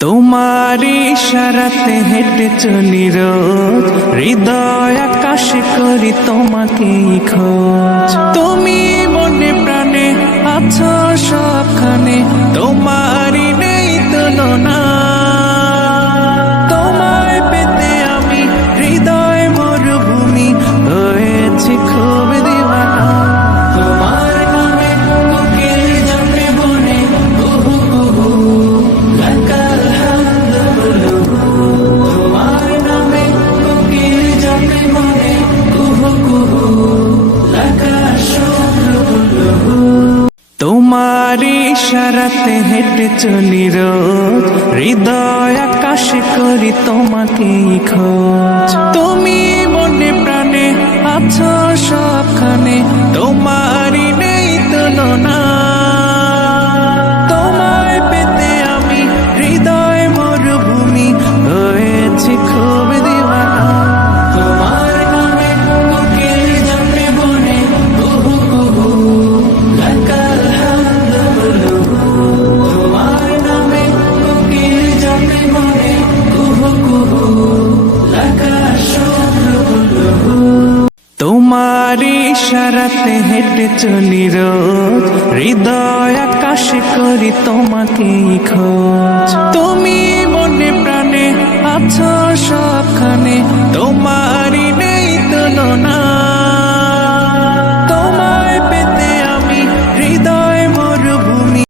তোমার ইশারাতে হেঁটে চলি রোজ, হৃদয় আকাশে করি তোমাকেই খোঁজ। তুমি মনে প্রাণে আছো সবখানে, তোমারই নেই তুলনা। তোমায় পেতে আমি হৃদয় মরুভূমি হয়েছি খুব দিওয়ানা। তোমার নামে কোকিল জন্মে বনে, কুহু কুহু লাকাল হামদু বুলবুল। তোমার নামে কোকিল জন্মে বনে, কুহু কুহু লাকাল শুকর বুলবুল। তোমার ইশারাতে হেঁটে চলি রোজ, হৃদয় আকাশে করি তোমাকেই খোঁজ। তুমি মনে প্রাণে আছো সবখানে, তোমারই নেই তুলনা। তোমায় পেতে আমি হৃদয় মরুভূমি হয়েছি খুব দিওয়ানা। তোমার নামে কোকিল জন্মে বনে, কুহু কুহু লাকাল হামদু বুলবুল। তোমার নামে কোকিল জন্মে বনে, কুহু কুহু লাকাল শুকর বুলবুল। তোমার ইশারাতে হেঁটে চলি রোজ, হৃদয় আকাশে করি তোমাকেই খোঁজ। তুমি মনে প্রাণে আছো